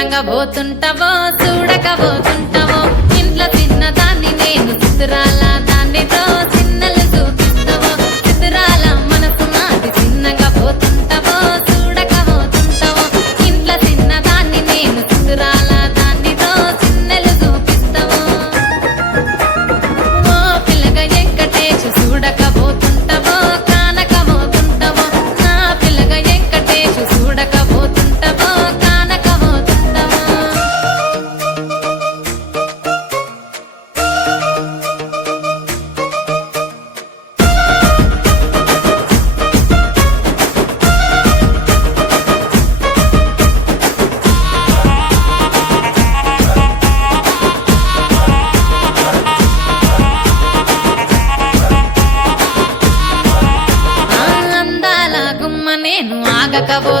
చిన్నంగా పోతుంటావో చూడకపోతుంటావో ఇంట్లో తిన్నదాన్ని నేను చిత్రాల దాన్నితో చిన్నలు చూపిస్తావో చిత్రాల మనసు నాది చిన్నగా పోతుంటావో చూడకపోతుంటావో ఇంట్లో తిన్నదాన్ని నేను చిత్రాల దాన్నితో చిన్నలు చూపిస్తావో ఓ పిల్లగా వెంకటేశు చూడకపోతుంటావో కానకపోతుంటావో నా పిల్లగా వెంకటేశు చూడకపోతుంటావో కానకపోతుంటావో అందాల గుమ్మ నేను ఆగకపో